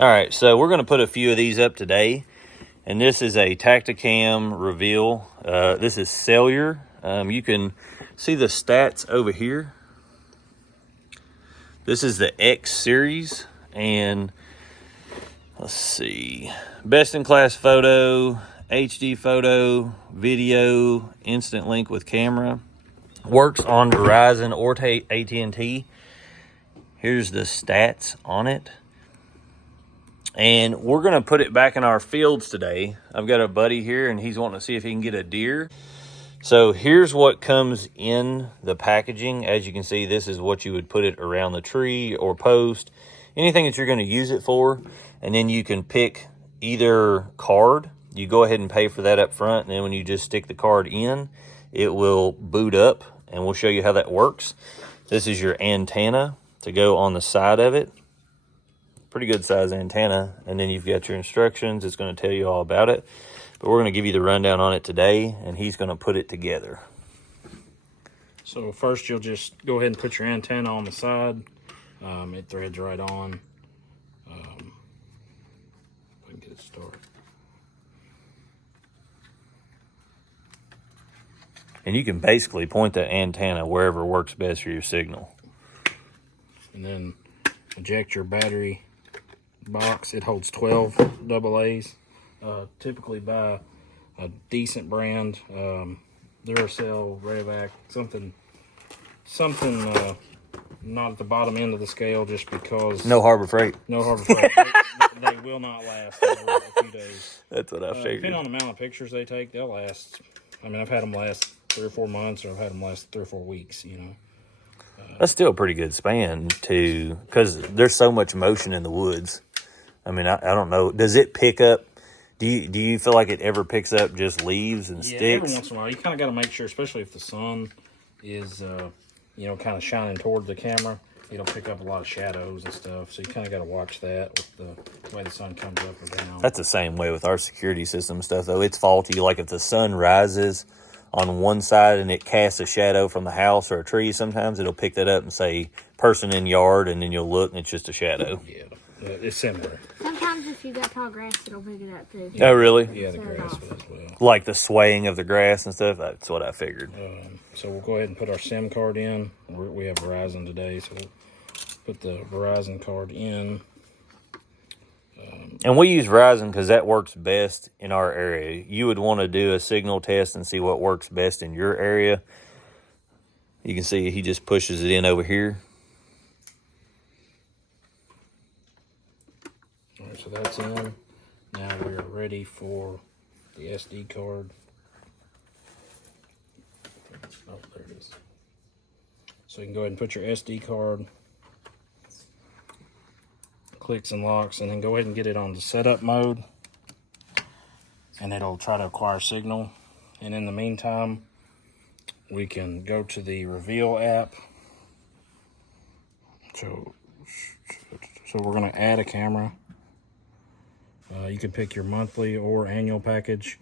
All right, so we're going to put a few of these up today. And this is a Tactacam Reveal. This is cellular. You can see the stats over here. This is the X series. And let's see. Best in class photo, HD photo, video, instant link with camera. Works on Verizon or AT&T. Here's the stats on it. And we're going to put it back in our fields today. I've got a buddy here, and he's wanting to see if he can get a deer. So here's what comes in the packaging. As you can see, this is what you would put it around the tree or post. Anything that you're going to use it for. And then you can pick either card. You go ahead and pay for that up front. And then when you just stick the card in, it will boot up. And we'll show you how that works. This is your antenna to go on the side of it. Pretty good size antenna. And then you've got your instructions. It's going to tell you all about it. But we're going to give you the rundown on it today, and he's going to put it together. So first you'll just go ahead and put your antenna on the side. It threads right on. If I can get it started. And you can basically point the antenna wherever works best for your signal. And then eject your battery box. It holds 12 AA's. Typically buy a decent brand, Duracell, Revac, something not at the bottom end of the scale, just because No Harbor Freight. No Harbor Freight. They will not last over a few days. That's what I figured. Depending on the amount of pictures they take, they'll last. I mean, I've had them last 3 or 4 months, or I've had them last 3 or 4 weeks. You know. That's still a pretty good span too, because there's so much motion in the woods. I mean, I don't know. Does it pick up? Do you feel like it ever picks up just leaves and sticks? Every once in a while. You kind of got to make sure, especially if the sun is, kind of shining toward the camera, it'll pick up a lot of shadows and stuff. So you kind of got to watch that with the way the sun comes up or down. That's the same way with our security system stuff, though. It's faulty. Like if the sun rises on one side and it casts a shadow from the house or a tree, sometimes it'll pick that up and say person in yard, and then you'll look and it's just a shadow. Yeah, it's similar. Sometimes if you got tall grass, it'll pick it up too. Oh, really? Yeah, the grass will as well. Like the swaying of the grass and stuff? That's what I figured. So we'll go ahead and put our SIM card in. We have Verizon today, so we'll put the Verizon card in. And we use Verizon because that works best in our area. You would want to do a signal test and see what works best in your area. You can see he just pushes it in over here. All right, so that's in. Now we're ready for the SD card. Oh, there it is. So you can go ahead and put your SD card, clicks and locks, and then go ahead and get it on the setup mode, and it'll try to acquire signal. And in the meantime, we can go to the Reveal app. So we're going to add a camera. You can pick your monthly or annual package.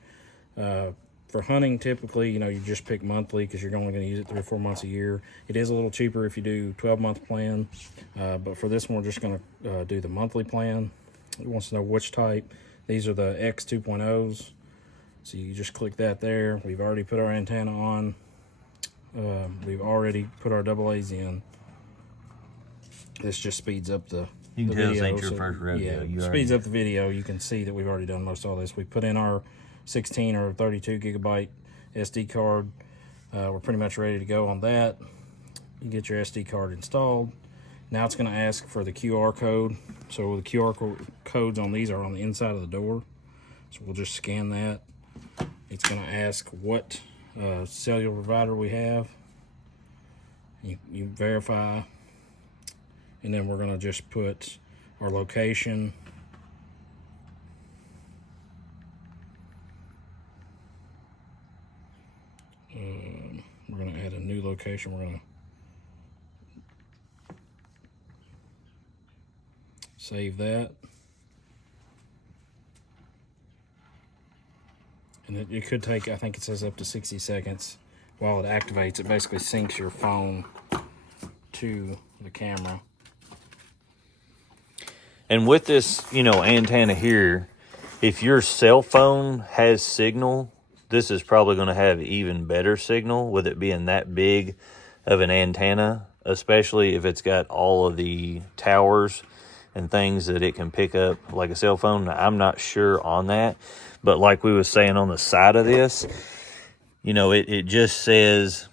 For hunting, typically, you just pick monthly because you're only going to use it 3 or 4 months a year. It is a little cheaper if you do 12-month plan, but for this one, we're just going to do the monthly plan. It wants to know which type. These are the X 2.0s, so you just click that there. We've already put our antenna on. We've already put our AA's in. This just speeds up the You can tell this video, ain't your first rodeo. Yeah, speeds up the video. You can see that we've already done most of all this. We put in our 16 or 32 gigabyte SD card. We're pretty much ready to go on that. You get your SD card installed. Now it's going to ask for the QR code. So the QR codes on these are on the inside of the door. So we'll just scan that. It's going to ask what cellular provider we have. You verify. And then we're going to just put our location. We're going to add a new location. We're going to save that. And it could take, I think it says up to 60 seconds while it activates. It basically syncs your phone to the camera. And with this, you know, antenna here, if your cell phone has signal, this is probably going to have even better signal with it being that big of an antenna, especially if it's got all of the towers and things that it can pick up like a cell phone. Now, I'm not sure on that, but like we was saying on the side of this, you know, it just says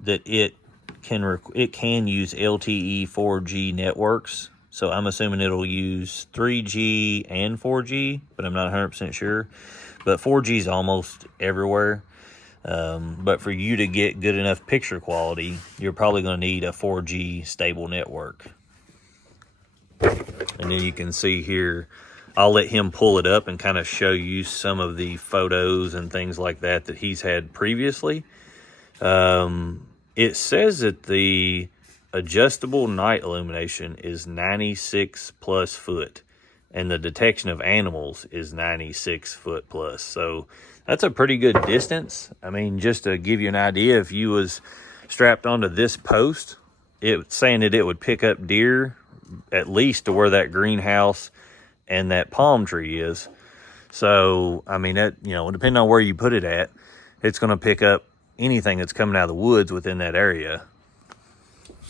that it can use LTE 4G networks. So I'm assuming it'll use 3G and 4G, but I'm not 100% sure. But 4G is almost everywhere. But for you to get good enough picture quality, you're probably going to need a 4G stable network. And then you can see here, I'll let him pull it up and kind of show you some of the photos and things like that he's had previously. It says that the adjustable night illumination is 96 plus foot, and the detection of animals is 96 foot plus. So that's a pretty good distance. I mean, just to give you an idea, if you was strapped onto this post, it's saying that it would pick up deer at least to where that greenhouse and that palm tree is. So, I mean, that, you know, depending on where you put it at, it's going to pick up anything that's coming out of the woods within that area.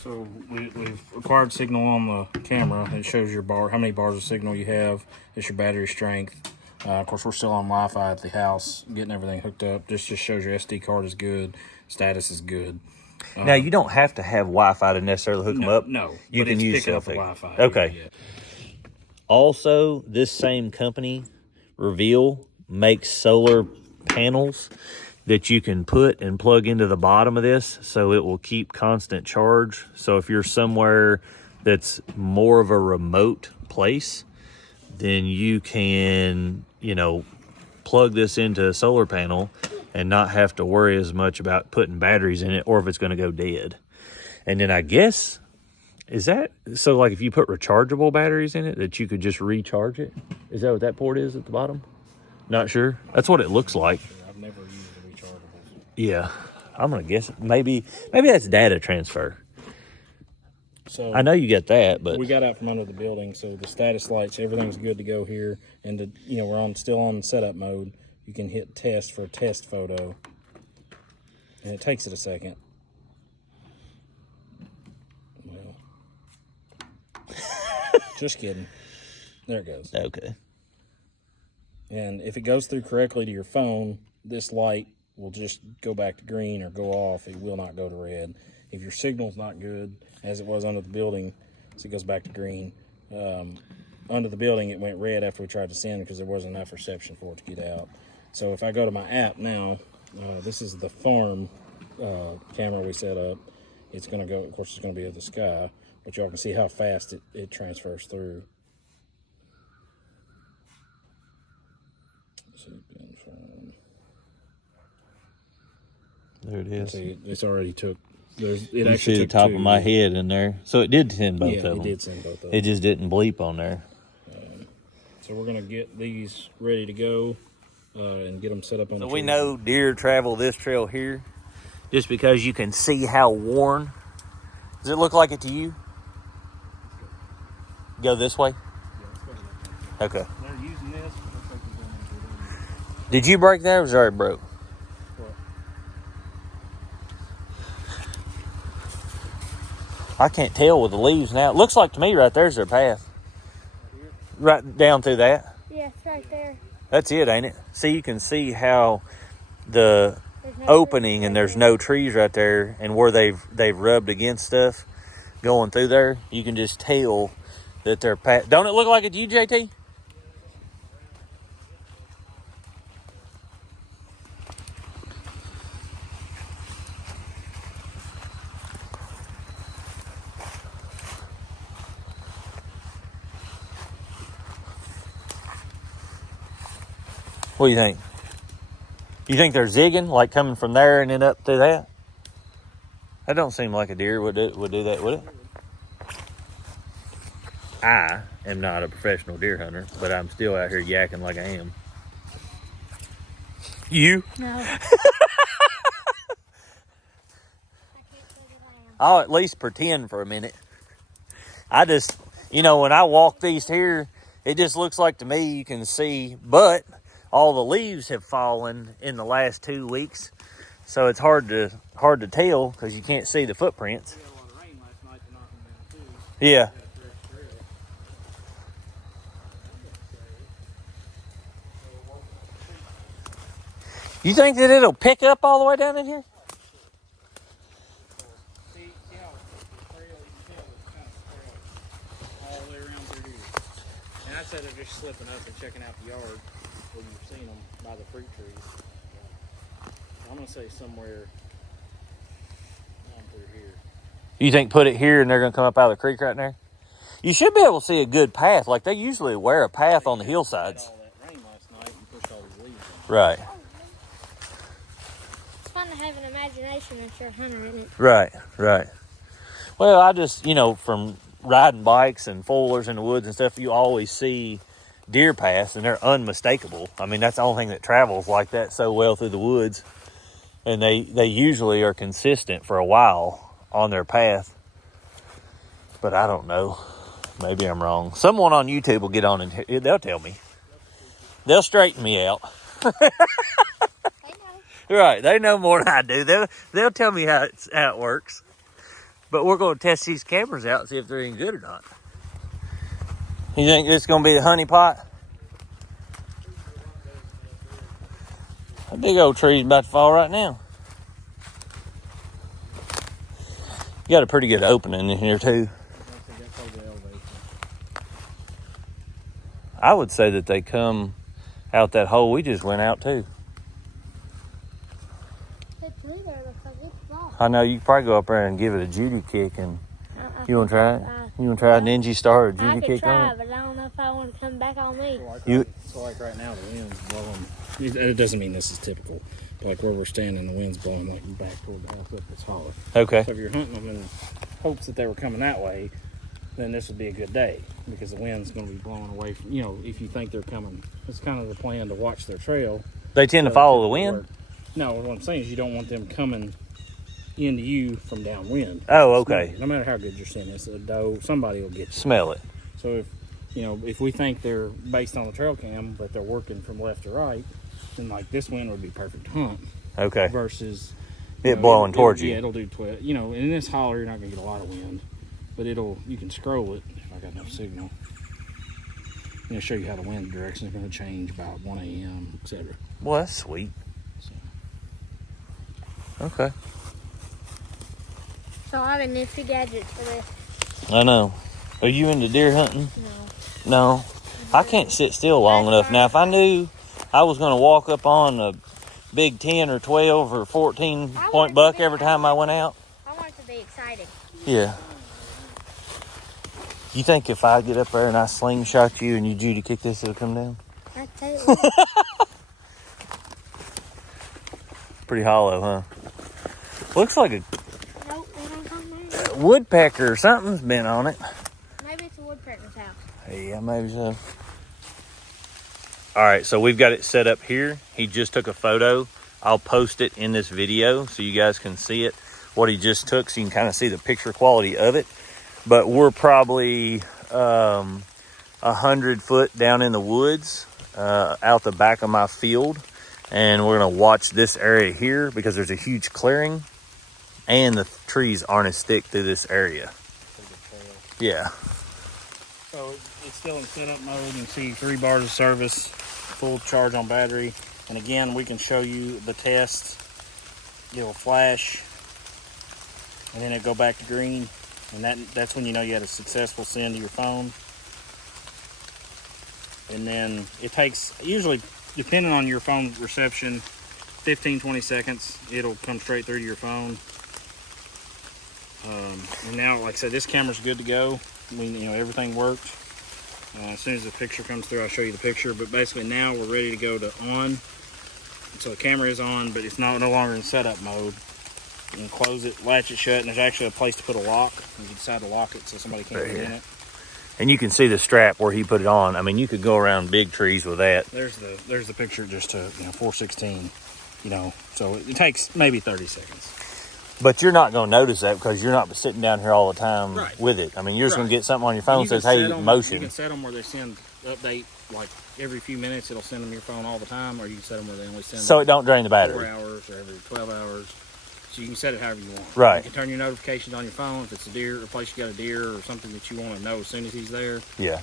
So we've acquired signal on the camera. It shows your how many bars of signal you have. It's your battery strength. Of course, we're still on Wi-Fi at the house, getting everything hooked up. This just shows your SD card is good, status is good. Now, you don't have to have Wi-Fi to necessarily hook them up. No, you can use cell phone. Wi-Fi. Okay. Yeah. Also, this same company, Reveal, makes solar panels that you can put and plug into the bottom of this, so it will keep constant charge. So if you're somewhere that's more of a remote place, then you can, you know, plug this into a solar panel and not have to worry as much about putting batteries in it or if it's going to go dead. And then I guess, is that, so like if you put rechargeable batteries in it, that you could just recharge it? Is that what that port is at the bottom? Not sure. That's what it looks like. I've never used the rechargeables. Yeah, I'm gonna guess maybe that's data transfer. So I know you get that, but we got out from under the building, so the status lights, everything's good to go here, and we're still on setup mode. You can hit test for a test photo, and it takes it a second. Well, just kidding. There it goes. Okay. And if it goes through correctly to your phone, this light will just go back to green or go off. It will not go to red. If your signal's not good, as it was under the building, so it goes back to green. Under the building, it went red after we tried to send because there wasn't enough reception for it to get out. So if I go to my app now, this is the farm camera we set up. It's going to go, of course, it's going to be at the sky, but y'all can see how fast it transfers through. There it is. See, it's already took. You see the top of my head in there. So it did send both of them. Yeah, it did send both of them. It just didn't bleep on there. So we're going to get these ready to go and get them set up on the So we tree. know deer travel this trail here just because you can see how worn. Does it look like it to you? Go this way? Yeah, Okay. they're using this. Looks like they're going into it. Did you break that or was it already broke? What? I can't tell with the leaves now. It looks like to me right there's their path. Right down through that. Yeah, it's right there. That's it, ain't it? See, you can see how the opening and there's no trees right there, and where they've rubbed against stuff going through there, you can just tell that they're path. Don't it look like it to you, JT? What do you think? You think they're zigging, like coming from there and then up through that? That don't seem like a deer would do that, would it? I am not a professional deer hunter, but I'm still out here yakking like I am. You? No. I'll at least pretend for a minute. You know, when I walk these here, it just looks like to me you can see, but all the leaves have fallen in the last 2 weeks, so it's hard to tell because you can't see the footprints. We had a lot of rain last night to knock them down too. Yeah. You think that it'll pick up all the way down in here? See how the trail, you can tell it's kind of spread all the way around through here. And I'd say they're just slipping up and checking out the yard where you've seen them by the fruit trees. I'm gonna say somewhere down through here. You think put it here and they're gonna come up out of the creek right there? You should be able to see a good path. Like they usually wear a path on the hillsides. All that rain last night and pushed all these leaves down. Right. It's fun to have an imagination if you're a hunter, isn't it? Right, right. Well, I just, you know, from riding bikes and four-wheelers in the woods and stuff, you always see deer paths, and they're unmistakable. I mean, that's the only thing that travels like that so well through the woods. And they usually are consistent for a while on their path. But I don't know. Maybe I'm wrong. Someone on YouTube will get on and they'll tell me. They'll straighten me out. Right, they know more than I do. They'll tell me how it works. But we're going to test these cameras out and see if they're any good or not. You think this is going to be the honey pot? A big old tree's about to fall right now. You got a pretty good opening in here too. I would say that they come out that hole we just went out too. I know you could probably go up there and give it a Judy kick, and you want to try it? You want to try a ninja star or a Judy kick on it? But I don't know if I want to come back on me. So like right now, the wind's blowing. It doesn't mean this is typical. But like where we're standing, the wind's blowing like back toward the house up this holler. Okay. So if you're hunting them in hopes that they were coming that way, then this would be a good day because the wind's going to be blowing away from, you know, if you think they're coming. It's kind of the plan to watch their trail. They tend to follow the wind? No, what I'm saying is you don't want them coming into you from downwind. Oh, okay. No matter how good your scent is, a doe, somebody will get you. Smell it. So if, you know, if we think they're based on the trail cam, but they're working from left to right, then like this wind would be perfect to hunt. Okay. Versus it blowing towards you. Yeah, it'll do 12. You know, in this holler, you're not going to get a lot of wind, but you can scroll it if I got no signal. I'm going to show you how the wind direction is going to change about 1 a.m., etc. Well, that's sweet. So. Okay. So I have a nifty gadget for this. I know. Are you into deer hunting? No. No. I can't sit still long enough. Now, if I knew I was going to walk up on a big 10 or 12 or 14 point buck every time I went out. I want it to be exciting. Yeah. You think if I get up there and I slingshot you and you Judy kick this, it'll come down? I tell you what. Pretty hollow, huh? Looks like a Nope, they don't come there. woodpecker or something's been on it. Maybe it's a woodpecker's house. Yeah, maybe so. All right, so we've got it set up here. He just took a photo. I'll post it in this video so you guys can see it, what he just took, so you can kind of see the picture quality of it. But we're probably 100 foot down in the woods, out the back of my field. And we're gonna watch this area here because there's a huge clearing and the trees aren't as thick through this area. Yeah. So it's still in setup mode. You can see 3 bars of service, full charge on battery. And again, we can show you the test. It'll flash and then it'll go back to green. And that's when you know you had a successful send to your phone. And then it takes, usually, depending on your phone reception, 15-20 seconds, it'll come straight through to your phone. And now, like I said, this camera's good to go. I mean, you know, everything worked. As soon as the picture comes through, I'll show you the picture. But basically now we're ready to go to on. So the camera is on, but it's no longer in setup mode. You can close it, latch it shut, and there's actually a place to put a lock. You can decide to lock it so somebody can't get in it. And you can see the strap where he put it on. I mean, you could go around big trees with that. There's the picture just to, 416, so it takes maybe 30 seconds. But you're not going to notice that because you're not sitting down here all the time Right. with it. I mean, you're just going Right. to get something on your phone You that says, can hey, set 'em- motion. You can set them where they send update like every few minutes. It'll send them your phone all the time, or you can set them where they only send So them it don't drain the 4 battery. hours or every 12 hours. So you can set it however you want. Right. You can turn your notifications on your phone if it's a deer, a place you got a deer or something that you want to know as soon as he's there. Yeah.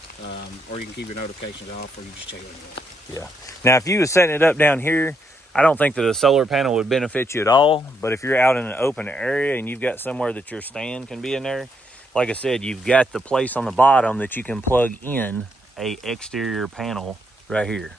Or you can keep your notifications off, or you just check it when you want. Yeah. Now, if you was setting it up down here, I don't think that a solar panel would benefit you at all. But if you're out in an open area and you've got somewhere that your stand can be in there, like I said, you've got the place on the bottom that you can plug in a exterior panel right here.